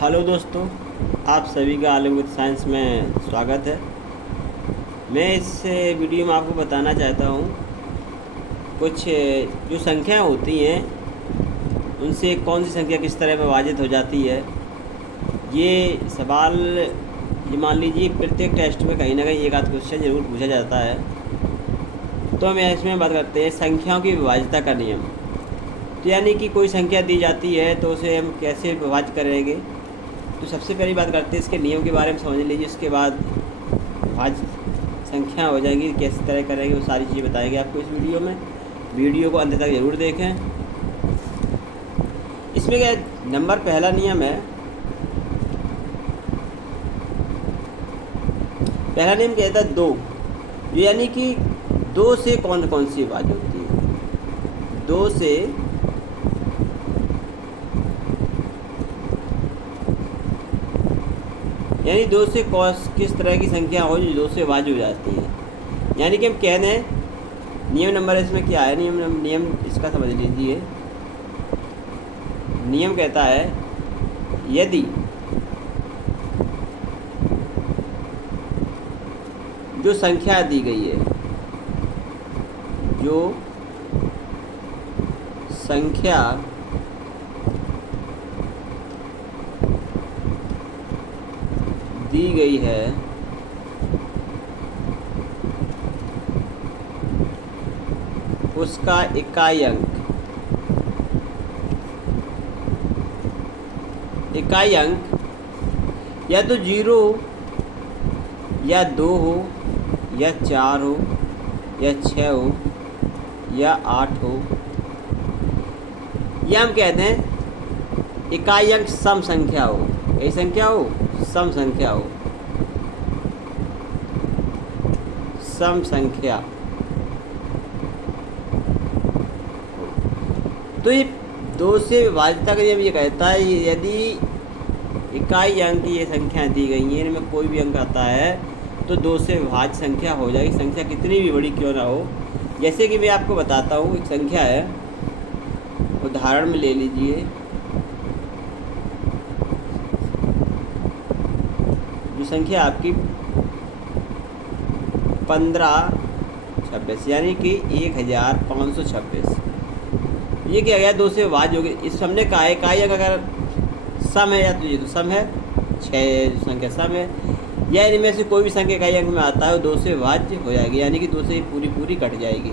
Hello दोस्तों, आप सभी का आलम विद साइंस में स्वागत है। मैं इस वीडियो में आपको बताना चाहता हूँ कुछ जो संख्याएं होती हैं उनसे कौन सी संख्या किस तरह विभाजित हो जाती है। ये सवाल ये मान लीजिए प्रत्येक टेस्ट में कहीं ना कहीं एक आध क्वेश्चन ज़रूर पूछा जाता है। तो हम इसमें बात करते हैं संख्याओं की विभाज्यता का नियम। तो यानी कि कोई संख्या दी जाती है तो उसे हम कैसे विभाज्य करेंगे। तो सबसे पहली बात करते हैं इसके नियम के बारे में समझ लीजिए। उसके बाद विभाज्य संख्या हो जाएंगी, किस तरह करेंगे वो सारी चीज़ें बताएंगे आपको इस वीडियो में। वीडियो को अंत तक ज़रूर देखें। इसमें क्या नंबर पहला नियम है, पहला नियम कहता है 2, यानी कि 2 से कौन कौन सी विभाज्य होती है। 2 से यानी 2 से किस तरह की संख्या हो जो 2 से विभाज्य हो जाती है। यानी कि हम कह रहे हैं नियम नंबर इसमें क्या है। नियम इसका समझ लीजिए। नियम कहता है यदि जो संख्या दी गई है, जो संख्या दी गई है उसका इकाई अंक या तो 0 या 2 हो या 4 हो या 6 हो या 8 हो, या हम कहते हैं इकाई अंक सम संख्या हो। यही संख्या हो, सम संख्या हो, सम संख्या। तो ये 2 से विभाज्यता का नियम ये कहता है यदि इकाई अंक ये संख्या दी गई है, इनमें कोई भी अंक आता है तो 2 से विभाज्य संख्या हो जाएगी, संख्या कितनी भी बड़ी क्यों ना हो। जैसे कि मैं आपको बताता हूँ, एक संख्या है, उदाहरण में ले लीजिए। जो संख्या आपकी 1526 यानी कि 1526, ये क्या गया 2 से विभाज्य हो गई। इस हमने कहा है इकाई अंक अगर सम है या तो ये तो सम है, 6 संख्या सम है, या इनमें से कोई भी संख्या इकाई अंक में आता है वो 2 से विभाज्य हो जाएगी, यानी कि 2 से पूरी कट जाएगी।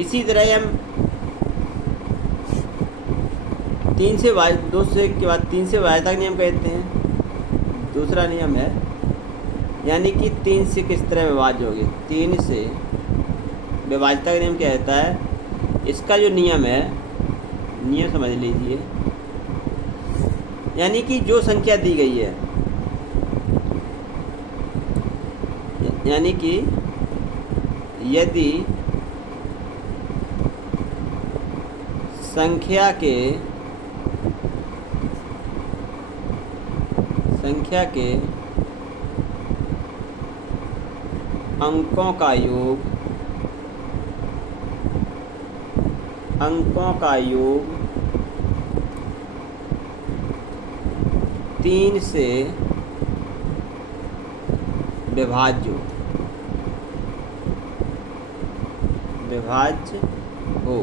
इसी तरह हम 3 से 2 से के बाद 3 से विभाज्यता का नियम कहते हैं। दूसरा नियम है यानी कि 3 से किस तरह विभाज्य होगी। 3 से विभाज्यता का नियम क्या कहता है, इसका जो नियम है, नियम समझ लीजिए। यानी कि जो संख्या दी गई है, यानी कि यदि संख्या के अंकों का योग 3 से विभाज्य हो।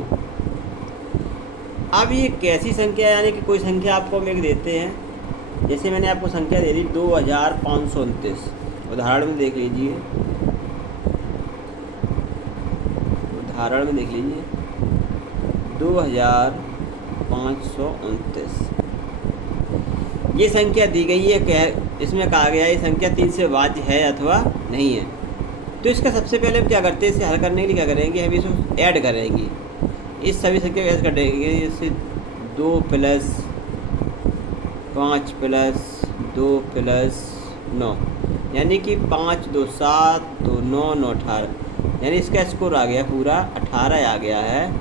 अब ये कैसी संख्या है, यानी कि कोई संख्या आपको हम एक देते हैं। जैसे मैंने आपको संख्या दे दी 2529, उदाहरण में देख लीजिए। उदाहरण में देख लीजिए 2529 ये संख्या दी गई है। इसमें कहा गया है ये संख्या 3 से विभाज्य है अथवा नहीं है। तो इसका सबसे पहले हम क्या करते हैं, इसे हल करने के लिए क्या करेंगे, हम इसको ऐड करेंगे। इस सभी संख्या को ऐड कर देंगे। जैसे 2 + 5 + 2 + 9 यानी कि 5 2 7 2 9 9 18, यानी इसका स्कोर आ गया पूरा 18 आ गया है।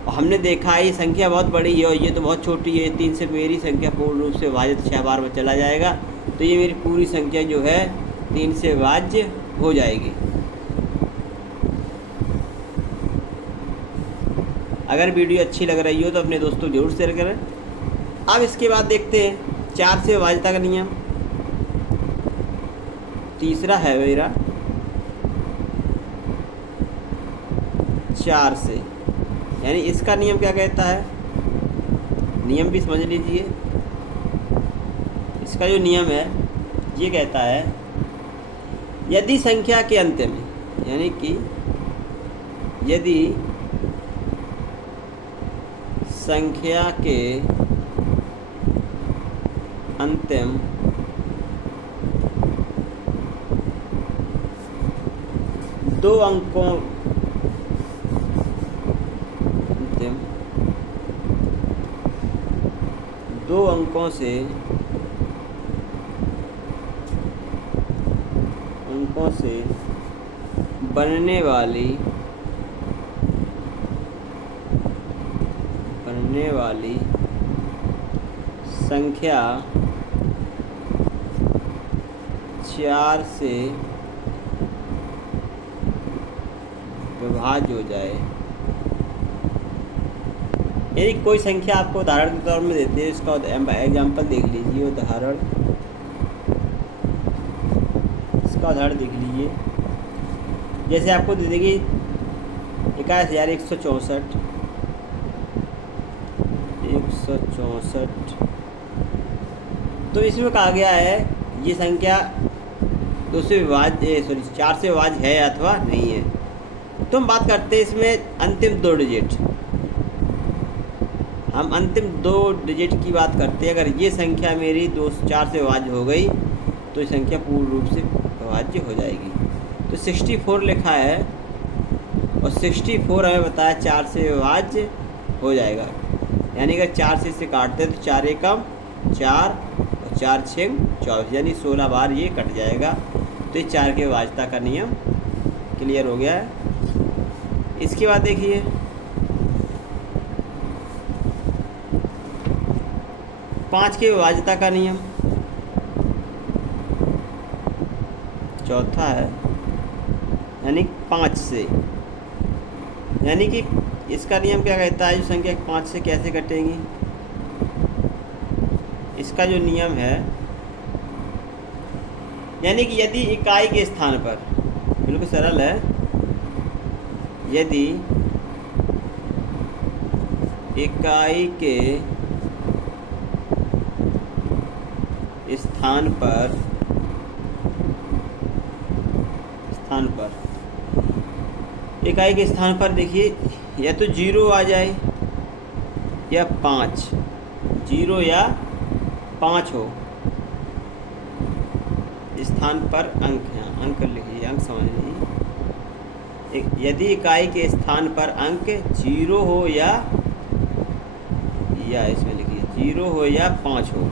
और हमने देखा है ये संख्या बहुत बड़ी है और ये तो बहुत छोटी है। 3 से मेरी संख्या पूर्ण रूप से विभाजित 6 बार में चला जाएगा, तो ये मेरी पूरी संख्या जो है 3 से विभाज्य हो जाएगी। अगर वीडियो अच्छी लग रही हो तो अपने दोस्तों जरूर शेयर करें। अब इसके बाद देखते हैं 4 से विभाज्यता का नियम। तीसरा है मेरा 4 से, यानी इसका नियम क्या कहता है, नियम भी समझ लीजिए। इसका जो नियम है ये कहता है यदि संख्या के अंत में, यानी कि यदि संख्या के अंतिम दो अंकों से बनने वाली संख्या 4 से विभाज्य हो जाए। यदि कोई संख्या आपको उदाहरण के तौर में देते हैं, इसका एग्जाम्पल देख लीजिए। उदाहरण देख लीजिए, जैसे आपको दे देगी 21,164। तो इसमें कहा गया है ये संख्या 4 से विभाज्य है अथवा नहीं है। तो हम बात करते हैं इसमें अंतिम 2 डिजिट। हम अंतिम 2 डिजिट की बात करते हैं। अगर ये संख्या मेरी 4 से विभाज्य हो गई तो ये संख्या पूर्ण रूप से विभाज्य हो जाएगी। तो 64 लिखा है और 64 हमें बताया 4 से विभाज्य हो जाएगा। यानी अगर 4 से इसे काटते हैं तो 4 एकम 4 और 4 छेम 24, यानी 16 बार ये कट जाएगा। तो ये 4 के विभाज्यता का नियम क्लियर हो गया है। इसके बाद देखिए 5 के विभाज्यता का नियम चौथा है, यानी 5 से, यानी कि इसका नियम क्या कहता है, जो संख्या 5 से कैसे कटेंगी। इसका जो नियम है, यानी कि यदि इकाई के स्थान पर, बिल्कुल सरल है, यदि इकाई के स्थान पर इकाई के स्थान पर देखिए या तो 0 आ जाए या 5, 0 या 5 हो स्थान पर अंक है, अंक लिखिए, अंक समझ लीजिए। यदि इकाई के स्थान पर अंक 0 हो या इसमें लिखिए 0 हो या 5 हो,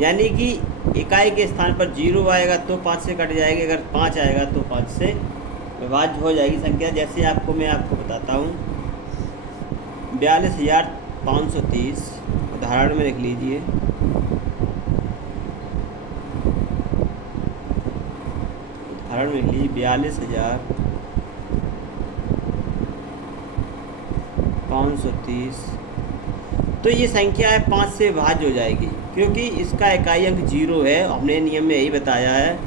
यानी कि इकाई के स्थान पर 0 आएगा तो 5 से कट जाएगी, अगर 5 आएगा तो 5 से विभाज्य हो जाएगी संख्या। जैसे मैं आपको बताता हूँ 42,530 उदाहरण में लिख लीजिए। उदाहरण में लिख लीजिए 42,530। तो ये संख्या है 5 से विभाज्य हो जाएगी, क्योंकि इसका इकाई अंक 0 है। हमने नियम में यही बताया है,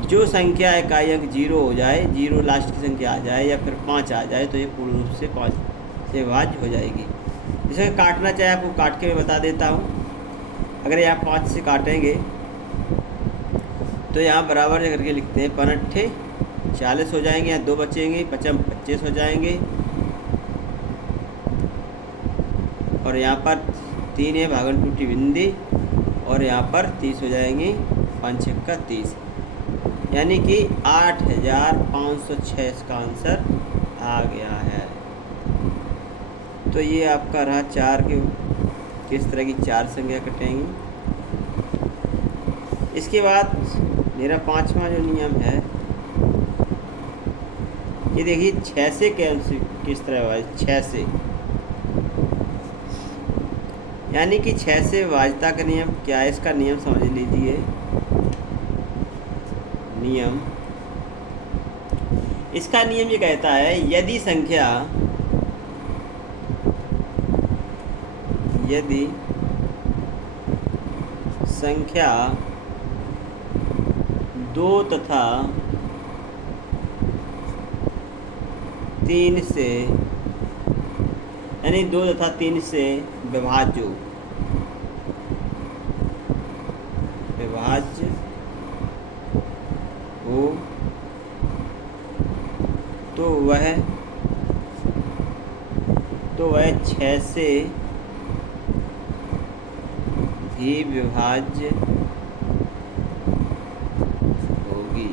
जो संख्या इकाई अंक 0 हो जाए, 0 लास्ट की संख्या आ जाए या फिर 5 आ जाए, तो ये पूर्ण रूप से 5 से विभाज्य हो जाएगी। इसे काटना चाहे आपको काट के मैं बता देता हूँ। अगर यहाँ 5 से काटेंगे तो यहाँ बराबर करके लिखते हैं 5 40 हो जाएंगे, यहाँ 2 बचेंगे, 25 हो जाएंगे, और यहाँ पर 3 है भागन टूटी बिंदी, और यहाँ पर 30 हो जाएंगी, 5 का 30, यानी कि 8,506 इसका आंसर आ गया है। तो ये आपका रहा 4 के किस तरह की 4 संख्या कटेंगी। इसके बाद मेरा 5वां जो नियम है, ये देखिए 6 से किस तरह हुआ, 6 से, यानी कि 6 से विभाज्यता का नियम क्या है, इसका नियम समझ लीजिए। नियम, इसका नियम ये कहता है यदि संख्या 2 तथा 3 से, यानी 2 तथा 3 से विभाज्य हो तो वह 6 से भी विभाज्य होगी।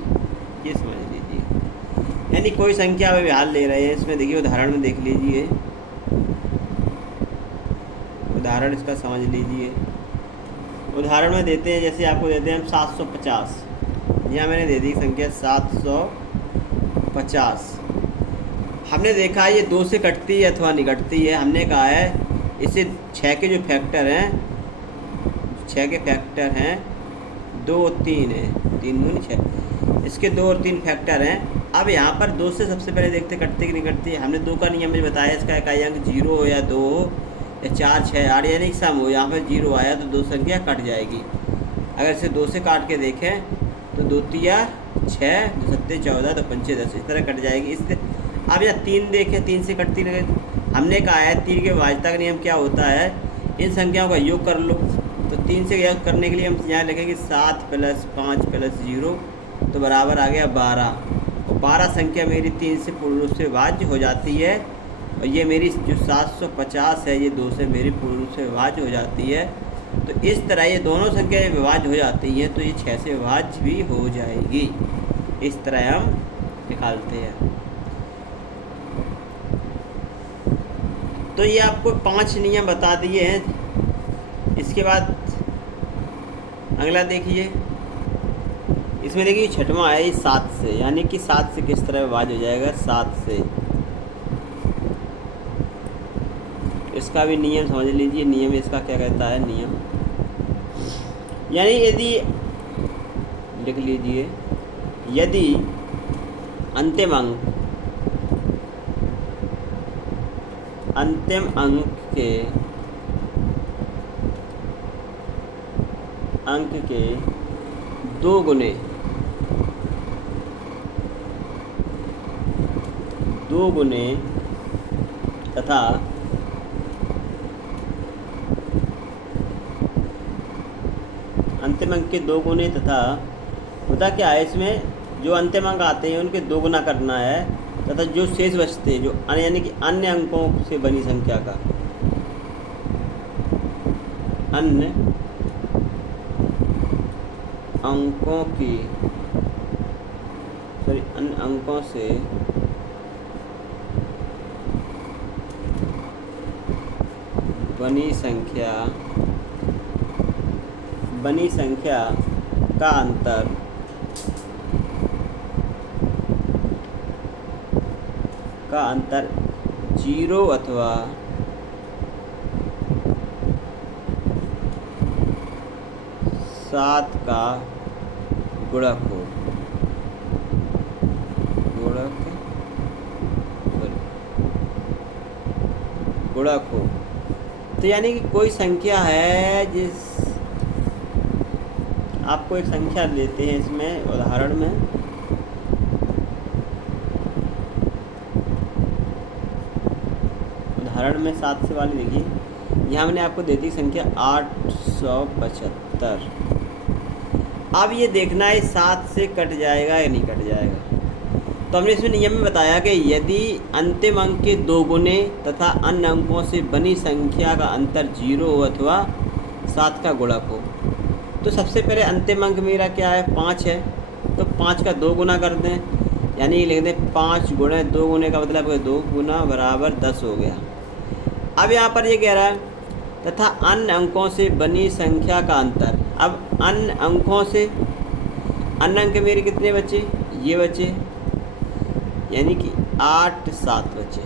ये समझ लीजिए, यानी कोई संख्या में विभाज्य ले रहे हैं। इसमें देखिए उदाहरण में देख लीजिए, उदाहरण इसका समझ लीजिए। उदाहरण में देते हैं, जैसे आपको देते हैं हम 750। यहाँ मैंने दे दी संख्या 750। हमने देखा ये 2 से कटती है अथवा नहीं कटती है। हमने कहा है इसे 6 के जो फैक्टर हैं, 6 के फैक्टर हैं 2 और 3 है, 3 दूनी 6, इसके 2 और 3 फैक्टर हैं। अब यहाँ पर 2 से सबसे पहले देखते कटती कि नहीं कटती है। हमने 2 का नियम में बताया, इसका इकाई अंक 0 हो या 2 हो या 4, 6, 8 यानी सम हो। यहाँ पर 0 आया तो 2 संख्या कट जाएगी। अगर इसे 2 से काट के देखें तो 2 तिया 6, 2 सत्ते 14, 2 पंचे 10, इस तरह कट जाएगी। इससे अब यहाँ 3 देखें, 3 से कटती नहीं। हमने कहा है 3 के विभाज्यता का नियम क्या होता है, इन संख्याओं का योग कर लो। तो 3 से योग करने के लिए हम यहाँ लिखेंगे 7 + 5 + 0 तो बराबर आ गया 12। और 12 संख्या मेरी 3 से पूर्ण रूप से विभाज्य हो जाती है। और ये मेरी जो 750 है, ये 2 से मेरी पूर्ण रूप से विभाज्य हो जाती है। तो इस तरह ये दोनों संख्याएं विभाज्य हो जाती हैं, तो ये 6 से विभाज्य भी हो जाएगी। इस तरह हम निकालते हैं। तो ये आपको 5 नियम बता दिए हैं। इसके बाद अगला देखिए, इसमें देखिए 6वां है, ये 7 से, यानी कि 7 से किस तरह विभाज्य हो जाएगा। 7 से इसका भी नियम समझ लीजिए। नियम इसका क्या कहता है, नियम यानी यदि लिख लीजिए, यदि अंतिम अंक के 2 गुने तथा अंतिम अंक के 2 गुने तथा होता क्या है, इसमें जो अंतिम अंक आते हैं उनके 2 गुना करना है, तथा जो शेष बचते हैं, जो यानी कि अन्य अंकों से बनी संख्या का, अन्य अंकों से बनी संख्या का अंतर का अंतर 0 अथवा 7 का गुणक हो। गुणक हो तो यानी कि कोई संख्या है, जिस आपको एक संख्या लेते हैं इसमें उदाहरण में, उदाहरण में 7 से वाली देखिए, यहाँ मैंने आपको दे दी संख्या 875। अब ये देखना है 7 से कट जाएगा या नहीं कट जाएगा। तो हमने इसमें नियम में बताया कि यदि अंतिम अंक के 2 गुने तथा अन्य अंकों से बनी संख्या का अंतर 0 हो अथवा 7 का गुणक हो। तो सबसे पहले अंतिम अंक मेरा क्या है, 5 है, तो 5 का 2 गुना कर दें, यानी लिख दें 5 गुणे 2 गुने का मतलब है 2 गुना बराबर 10 हो गया। अब यहाँ पर ये कह रहा है तथा अन्य अंकों से बनी संख्या का अंतर। अब अन्य अंकों से, अन्य अंक मेरे कितने बचे, ये बचे, यानी कि 8 7 बचे,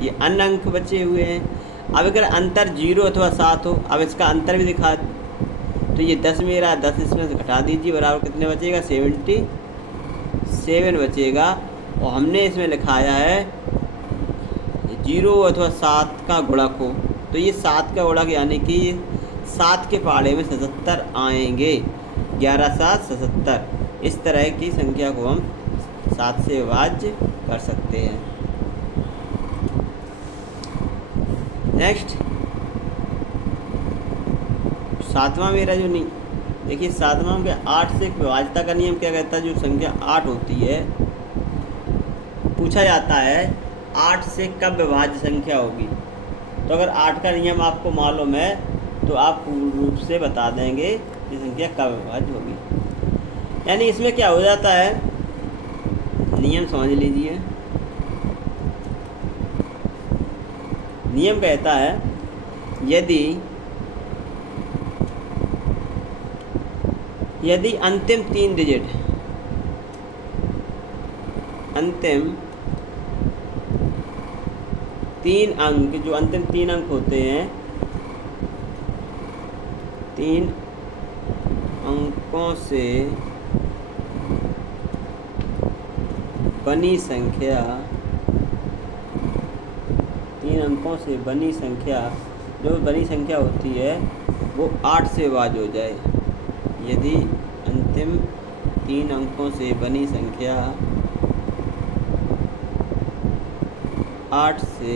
ये अन्य अंक बचे हुए हैं। अब अगर अंतर 0 अथवा 7 हो, अब इसका अंतर भी दिखा, तो ये 10 मेरा, 10 इसमें से घटा दीजिए, बराबर कितने बचेगा, 77 बचेगा। और हमने इसमें लिखाया है 0 अथवा 7 का गुणक हो, तो तो ये 7 का गुणक यानी कि 7 के पहाड़े में 77 आएंगे। 11 7 77। इस तरह की संख्या को हम 7 से विभाज्य कर सकते हैं। नेक्स्ट 7वां मेरा जो नहीं, देखिए 7वां के 8 से विभाज्यता का नियम क्या कहता है। जो संख्या 8 होती है, पूछा जाता है 8 से कब विभाज्य संख्या होगी। तो अगर 8 का नियम आपको मालूम है तो आप पूर्ण रूप से बता देंगे कि संख्या कब विभाज्य होगी। यानी इसमें क्या हो जाता है, नियम समझ लीजिए। नियम कहता है यदि अंतिम 3 डिजिट, अंतिम 3 अंक, जो अंतिम 3 अंक होते हैं, 3 अंकों से बनी संख्या, 3 अंकों से बनी संख्या, जो बनी संख्या होती है वो 8 से विभाज्य हो जाए। यदि अंतिम 3 अंकों से बनी संख्या 8 से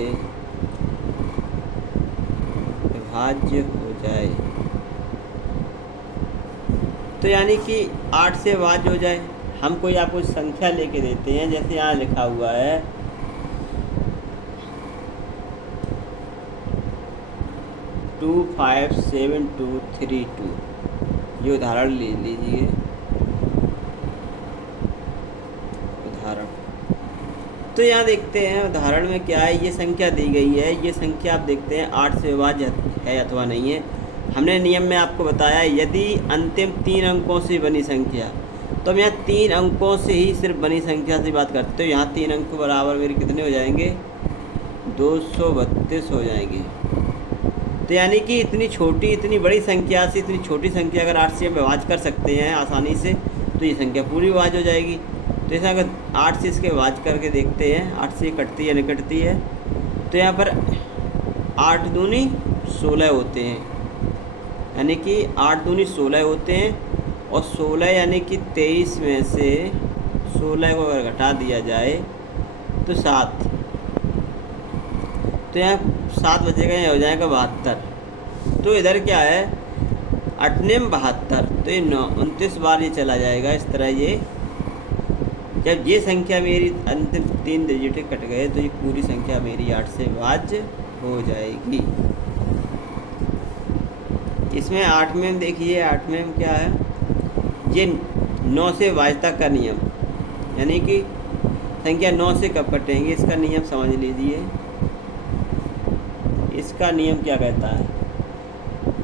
विभाज्य हो जाए, तो यानी कि 8 से विभाज्य हो जाए। हम कोई आपको संख्या लेके देते हैं, जैसे यहाँ लिखा हुआ है 257232। ये उदाहरण ले लीजिए, उदाहरण। तो यहाँ देखते हैं उदाहरण में क्या है, ये संख्या दी गई है। ये संख्या आप देखते हैं 8 से विभाज्य है अथवा नहीं है। हमने नियम में आपको बताया यदि अंतिम 3 अंकों से बनी संख्या, तो हम यहाँ 3 अंकों से ही सिर्फ बनी संख्या से बात करते हो। यहाँ 3 अंक बराबर मेरे कितने हो जाएंगे, 232 हो जाएंगे। तो यानी कि इतनी छोटी, इतनी बड़ी संख्या से इतनी छोटी संख्या अगर 8 से हम विभाज्य कर सकते हैं आसानी से, तो ये संख्या पूरी विभाज्य हो जाएगी। तो ऐसा अगर 8 से इसके विभाज्य करके देखते हैं, 8 से कटती है निकटती है, तो यहाँ पर 8 दूनी 16 होते हैं, यानी कि 8 दूनी 16 होते हैं। और 16 यानी कि 23 में से 16 को अगर घटा दिया जाए तो 7, तो यहाँ 7 बचेगा, यहाँ हो जाएगा 72। तो इधर क्या है, 8 ने 72, तो ये 29 बार ये चला जाएगा। इस तरह ये, जब ये संख्या मेरी अंतिम 3 डिजिट कट गए तो ये पूरी संख्या मेरी 8 से विभाज्य हो जाएगी। इसमें 8 में देखिए, 8 में क्या है, ये 9 से विभाज्यता का नियम, यानी कि संख्या 9 से कब कटेंगे, इसका नियम समझ लीजिए। इसका नियम क्या कहता है,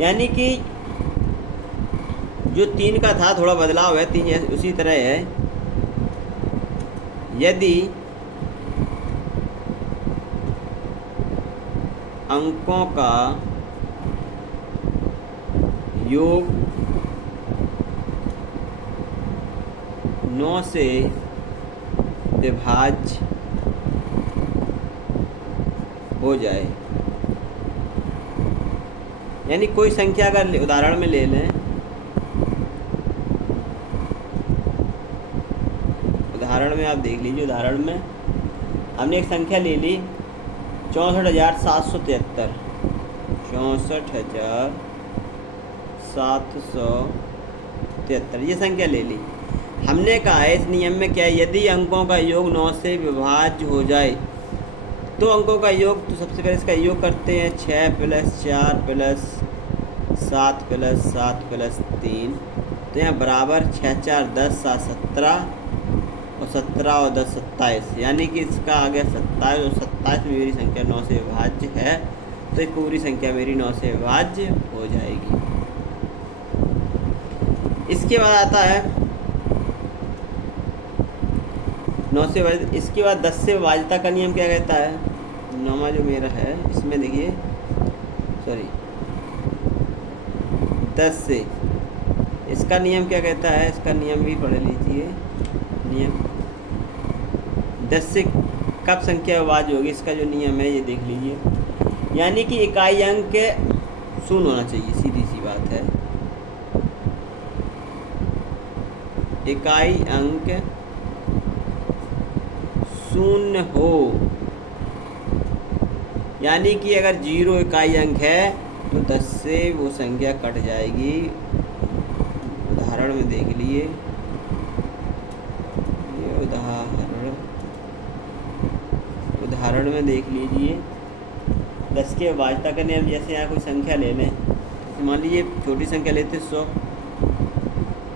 यानी कि जो 3 का था थोड़ा बदलाव है, 3 उसी तरह है। यदि अंकों का योग 9 से विभाज्य हो जाए, यानी कोई संख्या अगर उदाहरण में ले लें, उदाहरण में आप देख लीजिए। उदाहरण में हमने एक संख्या ले ली 64,773, 64,773 ये संख्या ले ली। हमने कहा है इस नियम में क्या है, यदि अंकों का योग 9 से विभाज्य हो जाए, तो अंकों का योग, तो सबसे पहले इसका योग करते हैं 6 + 4 + 7 + 7 + 3, तो यहाँ बराबर 6 × 4 = 10, 7 = 17, और 17 और 10 = 27, यानी कि इसका आ गया 27, और 27 में मेरी संख्या 9 से विभाज्य है, तो ये पूरी संख्या मेरी 9 से विभाज्य हो जाएगी। इसके बाद आता है 9 से विभाज्य। इसके बाद 10 से विभाज्यता का नियम क्या कहता है, 9वां जो मेरा है इसमें देखिए, सॉरी 10 से, इसका नियम क्या कहता है, इसका नियम भी पढ़ लीजिए। नियम 10 से कब संख्या विभाज्य होगी, इसका जो नियम है ये देख लीजिए। यानी कि इकाई अंक शून्य होना चाहिए, सीधी सी बात है। इकाई अंक शून्य हो, यानी कि अगर 0 इकाई अंक है तो 10 से वो संख्या कट जाएगी। उदाहरण में देख लिए, ये उदाहरण में देख लीजिए। 10 के वाजता का नियम, जैसे यहाँ कोई संख्या ले लें, मान लीजिए छोटी संख्या लेते 100,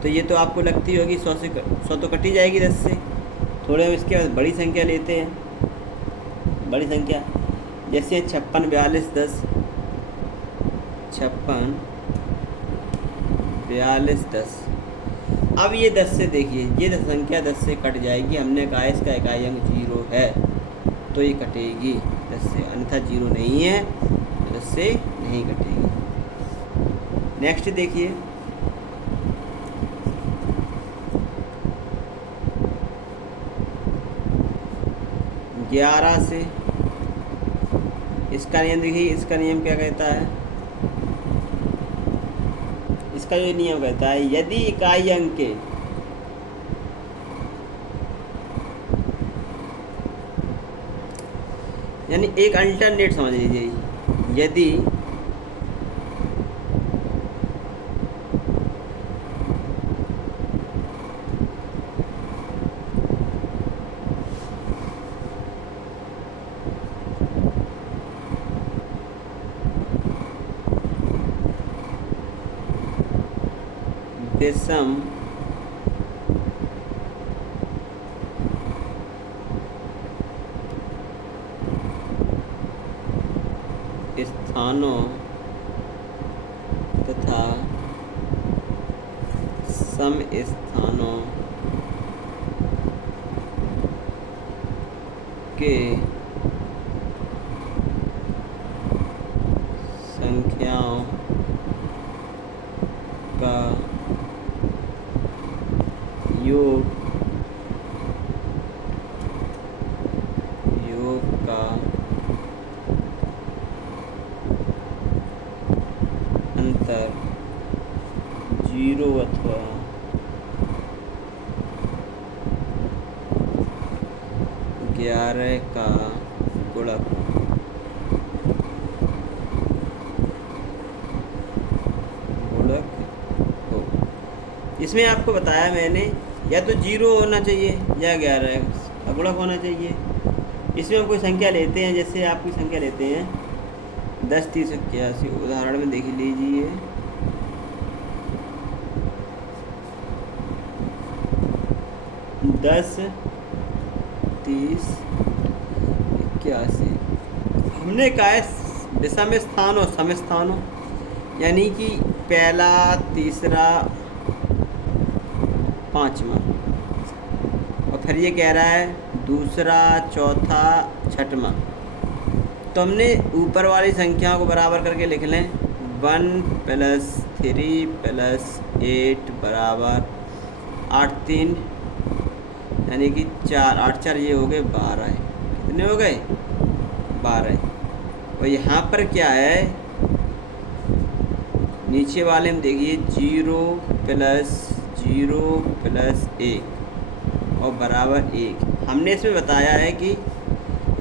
तो ये तो आपको लगती होगी 100 तो कटी जाएगी 10 से। थोड़े हम इसके बाद बड़ी संख्या लेते हैं। बड़ी संख्या जैसे 56, 42, 10, 56, 42, 10। अब ये 10 से देखिए, ये संख्या 10 से कट जाएगी। हमने कहा इसका इकाई अंक 0 है तो ये कटेगी 10 से, अन्यथा 0 नहीं है तो 10 से नहीं कटेगी। नेक्स्ट देखिए, ग्यारह से, इसका नियम देखिए। इसका नियम क्या कहता है? इसका जो नियम कहता है, यदि इकाई अंक के यानी एक अल्टरनेट समझ लीजिए, यदि विषम स्थानों तथा सम स्थानों के संख्याओं का योग का अंतर 0 अथवा 11 का गुणक हो। इसमें आपको बताया मैंने, या तो 0 होना चाहिए या 11 का गुणक होना चाहिए। इसमें हम कोई संख्या लेते हैं, जैसे आप कोई संख्या लेते हैं 10, 30, 81। उदाहरण में देख लीजिए, 10, 30, 81। हमने कहा है विषम स्थान और सम स्थानों, यानी कि पहला, तीसरा, पाँचवा, और फिर ये कह रहा है दूसरा, चौथा, छठवां। तो हमने ऊपर वाली संख्याओं को बराबर करके लिख लें। 1 + 3 + 8 बराबर 8, 3 यानी कि 4, 8, 4 ये हो गए 12। कितने हो गए? 12। और यहाँ पर क्या है, नीचे वाले में देखिए 0 + 0 + 1 और बराबर 1। हमने इसमें बताया है कि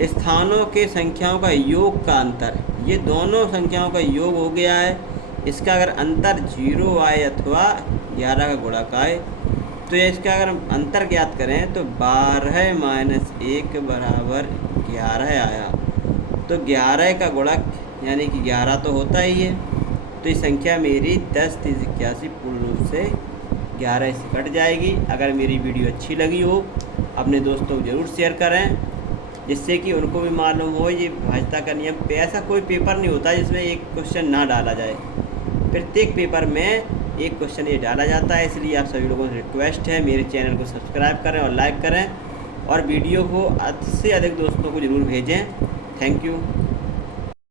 स्थानों के संख्याओं का योग का अंतर, ये दोनों संख्याओं का योग हो गया है। इसका अगर अंतर 0 आए अथवा 11 का गुणक आए, तो ये इसका अगर हम अंतर ज्ञात करें तो 12 - 1 बराबर 11 आया। तो 11 का गुणक यानी कि 11 तो होता ही है। तो ये संख्या मेरी 10, 30, 81 पूर्ण रूप से 11 से कट जाएगी। अगर मेरी वीडियो अच्छी लगी हो, अपने दोस्तों को ज़रूर शेयर करें, जिससे कि उनको भी मालूम हो ये भाज्यता का नियम पे। ऐसा कोई पेपर नहीं होता जिसमें एक क्वेश्चन ना डाला जाए, प्रत्येक पेपर में एक क्वेश्चन ये डाला जाता है। इसलिए आप सभी लोगों से रिक्वेस्ट है, मेरे चैनल को सब्सक्राइब करें और लाइक करें, और वीडियो को अधिक से अधिक दोस्तों को ज़रूर भेजें। Thank you.